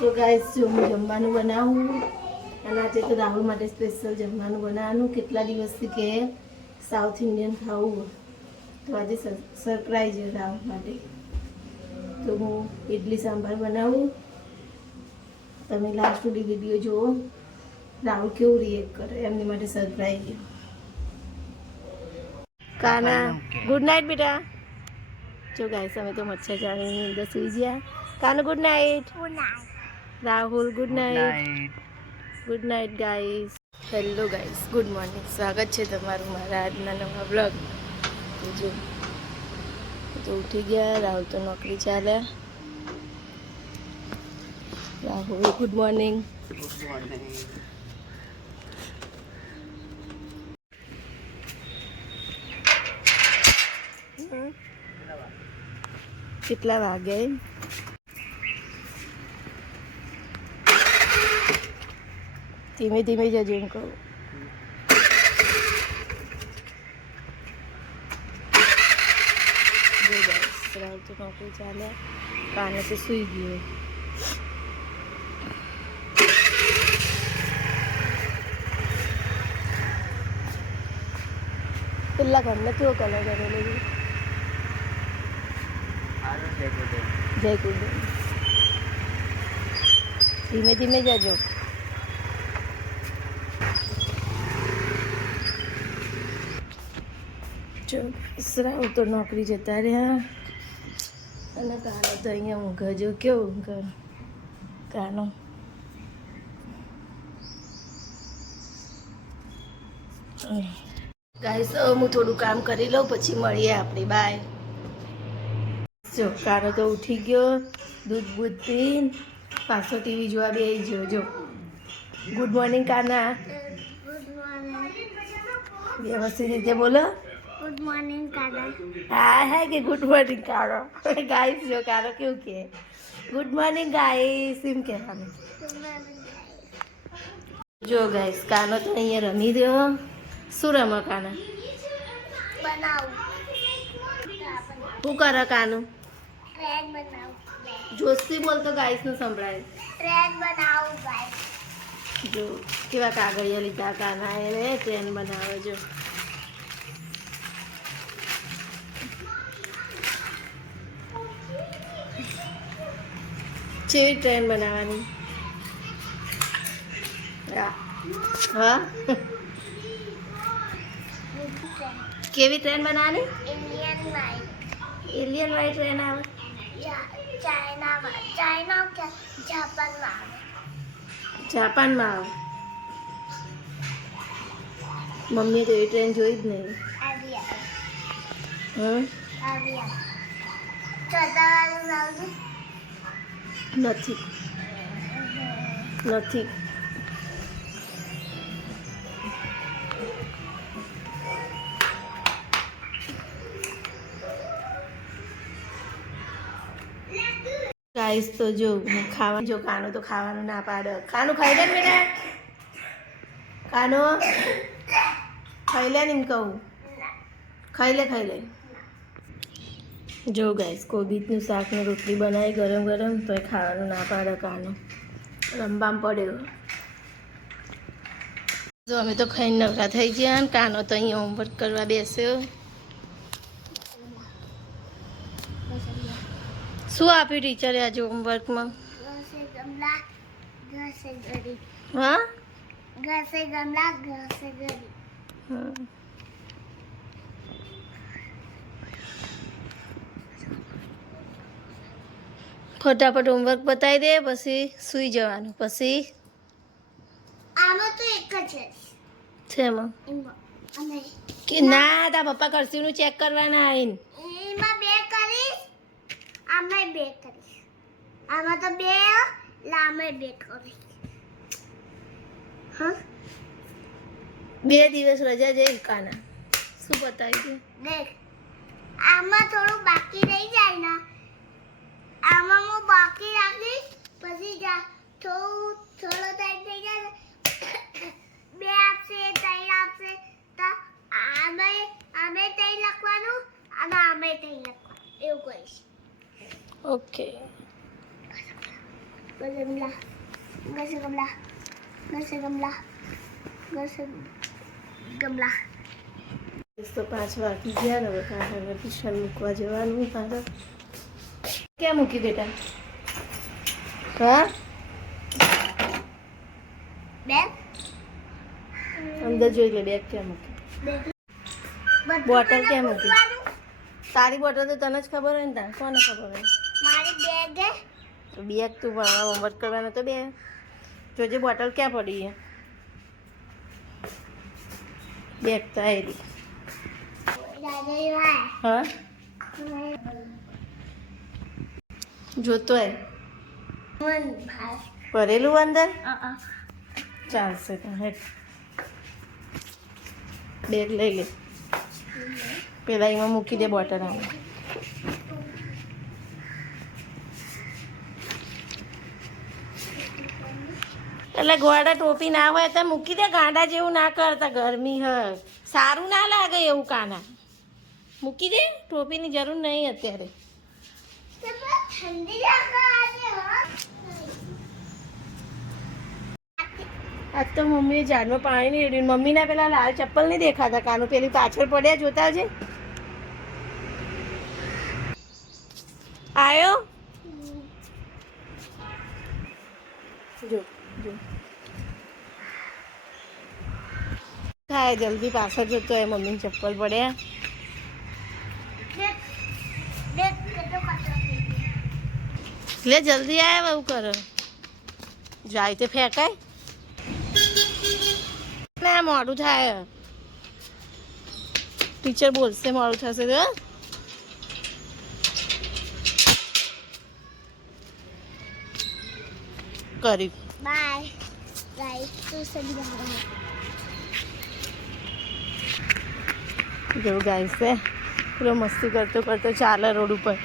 તો ગાઈસ જો હું જમવાનું બનાવું અને આજે તો રાહુલ માટે સ્પેશિયલ જમવાનું બનાવવાનું. કેટલા દિવસથી કે સાઉથ ઇન્ડિયન ખાવું, તો આજે સરપ્રાઈઝ છે રાહુલ માટે. તો હું ઇડલી સાંભાર બનાવું. તમે લાસ્ટ સુધી વિડીયો જુઓ, રાહુલ કેવું રિએક્ટ કરે એમની માટે સરપ્રાઈઝ. કાના ગુડ નાઇટ બેટા. જો ગાઈસ અમે તો મચ્છરજાળીની અંદર સુઈ ગયા. Kanu good night. Rahul good night. Good night guys. Hello guys, good morning. સ્વાગત છે તમારું મારા આજના નવા બ્લોગ. જો તો ઉઠી ગયા. રાહુલ તો નોકરી ચાલે. Rahul good morning. Good morning. કેટલા વાગે? ધીમે ધીમે જજો એમ કહું. રાહુલ તો નોકરી ચાલે. કાને તો સુઈ ગયો. પેલા ઘરને કેવો કલર કરેલો છે? જય કુંડ. ધીમે ધીમે જજો. જો રાહુલ તો નોકરી જતા રહ્યા અને કાનો તો અહીંયા ઊંઘે. જો કેવું ઊંઘે કાનો. ગાઈસ હું થોડું કામ કરી લઉં, પછી મળીએ આપણે. બાય. જો કાનો તો ઉઠી ગયો, દૂધ બૂધ પીને પાછો ટીવી જોવા બેસી ગયો. જો ગુડ મોર્નિંગ કાના. વ્યવસ્થિત રીતે બોલો. ગુડ મોર્નિંગ કાના. હા હા કે ગુડ મોર્નિંગ કાનો. ગાઈસ જો કાનો કેવું કે ગુડ મોર્નિંગ ગાઈસ એમ કહેવાનું. જો ગાઈસ કાનો તો અહીંયા રમી રહ્યો. શું રમો કાના? બનાવું. શું કરે કાનું? ટ્રેન બનાવું. જોશથી બોલ તો ગાઈસ નું સંભળાય. ટ્રેન બનાવું ગાઈસ. જો કેવા કાગળિયા લીધા કાના એને ટ્રેન બનાવે. જો કેવી ટ્રેન બનાવવાની? હા કેવી ટ્રેન બનાવવાની? Indian white. એલિયન વાળી ટ્રેન આવે. ચાઇના કે જાપાનમાં આવે. જાપાનમાં આવે. મમ્મીએ તો એ ટ્રેન જોઈ જ નહીં. આવી આવે. આવી આવે. ચોથાવાળું આવજે. નથી નથી. ગાઈસ તો જો ખાવાનું. જો કાનો તો ખાવાનું ના પાડે. કાનું ખાઈ લે બેટા. કાનો ખાઈ લે ને એમ કહું. ખાઈ લે ખાઈ લે. જો ગાઈસ કોબીજનું શાક ને રોટલી બનાવી ગરમ ગરમ, તો એ ખાવાનું ના પાડે કાનો. રમવામાં પડ્યો. જો અમે તો ખાઈને નવરા થઈ ગયા. કાનો તો અહીંયા હોમવર્ક કરવા બેસ્યો. શું આપ્યું ટીચરે આજે હોમવર્કમાં? હા ઘસે ગમલા ઘસે ગરી. ફટાફટ હોમવર્ક બતાવી દે, પછી સૂઈ જવાનું. પછી આમાં તો એક જ છે એમાં અને કે ના તારા પપ્પા કરસીનું ચેક કરવાના આવીને. એમાં બે કરીશ, આમાં બે કરીશ. આમાં તો બે લામે બે કરીશ. હા 2 દિવસ રજા જઈ કાના. શું બતાવી દે? દેખ આમાં થોડું બાકી રહી જાય ને, આમાં હું બાકી રાખીશ. પછી થોડો ટાઈમ થઈ જાય, 2 આપશે 3 આપશે તો આમે 3 લખવાનું અને આમે 3 લખવાનું એવું કરીશ. ઓકે. ગમલા ગમલા ગમલા ગમલા. તો 5 વાગી ગયા ને હવે કાંઠા ટ્યુશન મૂકવા જવાનું મારે. ક્યાં મૂકી બેટા? હા બેગ અંદર જોઈ લે બેગ ક્યાં મૂકી. બોટલ ક્યાં મૂકી? તારી બોટલ તો તને જ ખબર હોય ને તાર કોને ખબર હોય? મારી બેગ બેગ તું હોમવર્ક કરવાનો તો બે જોજે બોટલ ક્યાં પડી છે. બેગ તો આવી. હા જોતો હે ભરેલું અંદર ચાલશે તો હેઠ બેગ લઈ લે પેલા એમાં મૂકી દે બોટલ આમ. એટલે ગોળા ટોપી ના હોય તો મૂકી દે. ગાંડા જેવું ના કરતા, ગરમી હ સારું ના લાગે એવું. કાના મૂકી દે, ટોપીની જરૂર નહીં અત્યારે. ઠંડી લાગે આજ તો મમ્મીએ ઝાડમાં પાણી નહીં રેડ્યું. મમ્મીના પેલા લાલ ચપ્પલ નહીં દેખાતા કાનું, પેલી પાછળ પડ્યા જોતા છે. આયો જો જો થાય જલ્દી પાછળ જતો હોય. મમ્મીને ચપ્પલ પડ્યા. લે જલ્દી આયા એવું કરો. જાય તો ફેંકાય ને મોડું થાય. ટીચર બોલશે મોડું થશે તો. કર્યું બાય ગાઈસ ટ્યુશન જવાનું. જો ગાઈસ છે પેલો મસ્તી કરતો કરતો ચાલે રોડ ઉપર.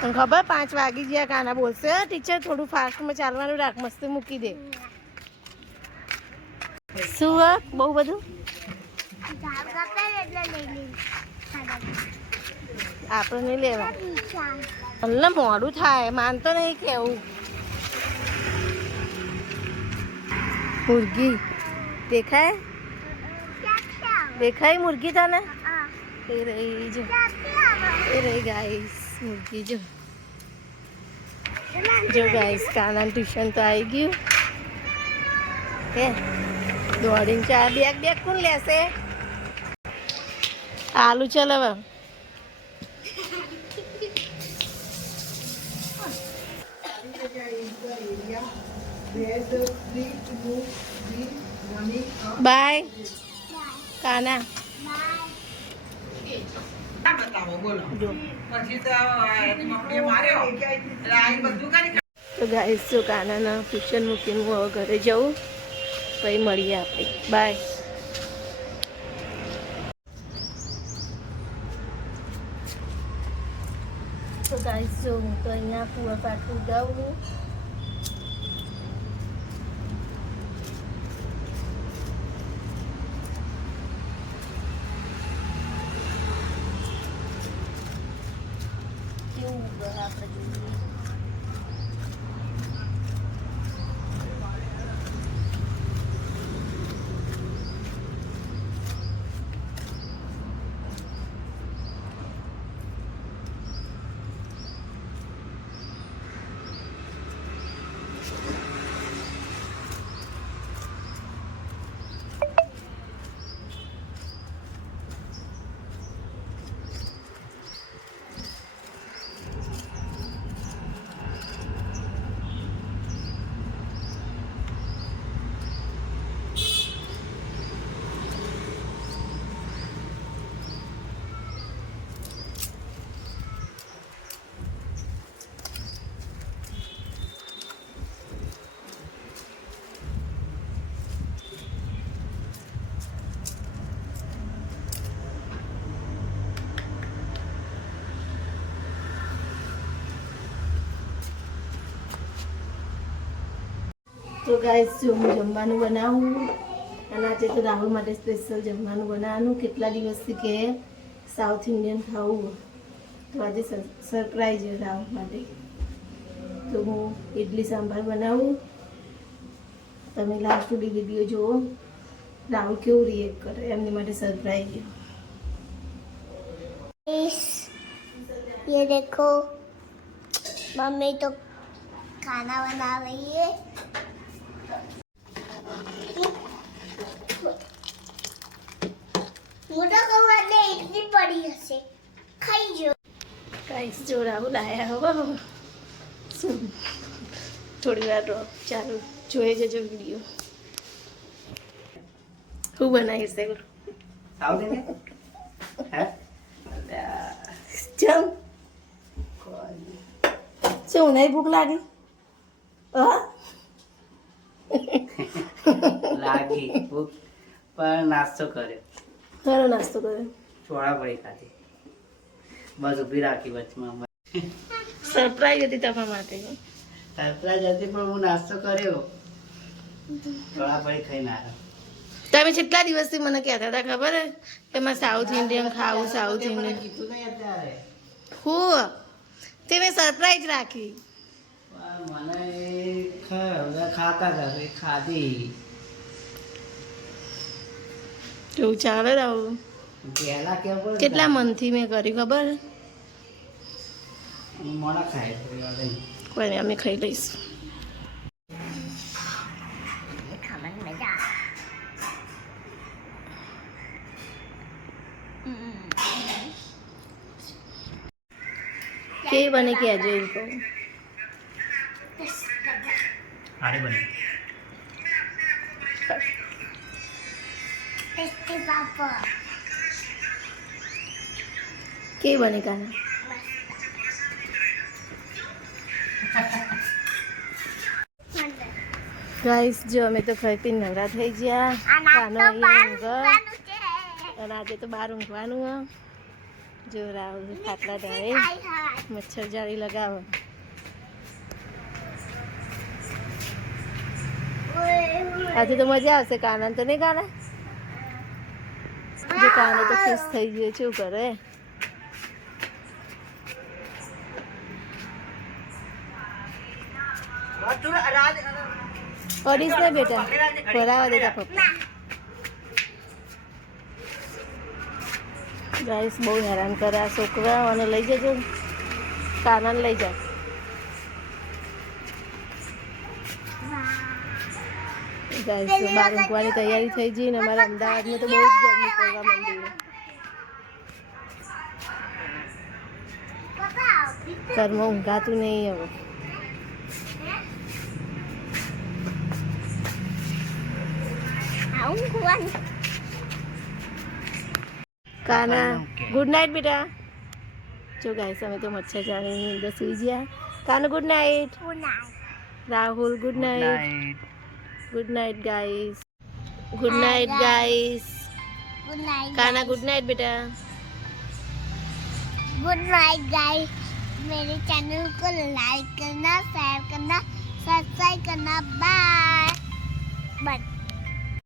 તને ખબર 5 વાગી ગયા. કાના બોલશે ટીચર થોડું ફાસ્ટમાં ચાલવાનું રાખ, મસ્તી મૂકી દે. શું હ બહુ બધું ઝાડ કાપે એટલે લઈ લઈ આપણે નહીં લેવા. એટલે મોડું થાય, માનતો નહીં કેવું. મુરગી દેખાય? દેખાય મુરગી તને? એ રહી જો, એ રહી ગાઈસ મુરગી જો. જો ગાઈસ કાના ટ્યુશન તો આવી ગયું. હે દોડીને ચા બેગ બેગ કોણ લેશે? આલુ ચાલ હવે. બાય કાના. તો ગાઈસ જો કાનાના ટ્યુશન મૂકીને હું હવે ઘરે જવું, પછી મળીએ આપણે. બાય. તો ગાઈસ જો હું તો અહીંયા કુવા પાટું ગાઉં. કેવું આપણે જોઈએ. તો ગાઈસ જો હું જમવાનું બનાવું અને આજે તો રાહુલ માટે સ્પેશિયલ જમવાનું બનાવવાનું. કેટલા દિવસથી કે સાઉથ ઇન્ડિયન ખાવું, તો આજે સરપ્રાઈઝ છે રાહુલ માટે. તો હું ઇડલી સાંભાર બનાવું. તમે લાસ્ટ સુધી વિડીયો જુઓ. રાહુલ કેવું રિએક્ટ કરે એમની માટે સરપ્રાઈઝ. ये देखो मम्मी तो खाना बना रही है. मोटा कौवा ने इतनी बड़ी हंसे खाई जो. ગાઈસ જો રાહુલ આયા હો. શું થોડી વાર રહો, ચાલો જોઈ જજો વિડીયો. હું બનાવીશ તે સાઉથ ઇન્ડિયન હે ચમ શું નહીં ભૂખ લાગી? હા લાગી ભૂખ પણ નાસ્તો કર્યો, ઘણો નાસ્તો કર્યો. ચોળા પડી ખાધી, બસ ઊભી રાખી વચમાં. સરપ્રાઈઝ હતી તમારા માટે. સરપ્રાઈઝ હતી પણ હું નાસ્તો કર્યો, ચોળા પડી ખાઈને આવ્યો. તમે કેટલા દિવસથી મને કહેતા હતા ખબર હે કે મારે સાઉથ ઇન્ડિયન ખાવું, સાઉથ ઇન્ડિયન. કીધું નહીં અત્યારે, હું તે મેં સરપ્રાઈઝ રાખી. પણ મને બધા ખાતા હતા એ ખાધી. કેવું ચાલે રાહુલ? પહેલા કેવું પડે કેટલા મનથી મેં કર્યું ખબર? મોડા ખાય કોઈ વાત નહીં. કોઈ નહીં, અમે ખાઈ લઈશું. खाने मजा. કે બને કહેજો એમ કહું. સારી બની. टेस्टी पापड़. કે બને કાના? ગાઈસ જો અમે તો ખાઈ પીને નવરા થઈ ગયા. કાનો અહીંયા ઊંઘે. અને આજે તો બહાર ઊંઘવાનું હે. જો રાહુલ ખાટલા ડાળે મચ્છર જાળી લગાવે. આજે તો મજા આવશે. કાના તો નહીં કાના? જો કાનો તો ખુશ થઈ ગયો. શું કરે? ઓડીશ ને બેટા ભરાવા દેતા પપ્પા. ગાઈસ બહુ હેરાન કરે આ છોકરાઓને. લઈ જજો, કાનાને લઈ જાઓ. ગાઈસ બહાર ઊંઘવાની તૈયારી થઈ ગઈ ને અમારા અમદાવાદમાં તો બહુ જ ગરમી પડવા માંડી. ઘરમાં ઊંઘાતું નહીં હવે. કાના ગુડ નાઇટ બેટા. જો ગાઈસ અમે તો મચ્છર જાળીની અંદર સુઈ ગયા. Kana good night. Rahul good night. Good night guys. Good night guys. Good night. Kana good night बेटा. Good night guys. मेरे चैनल को लाइक करना, शेयर करना, सब्सक्राइब करना. बाय.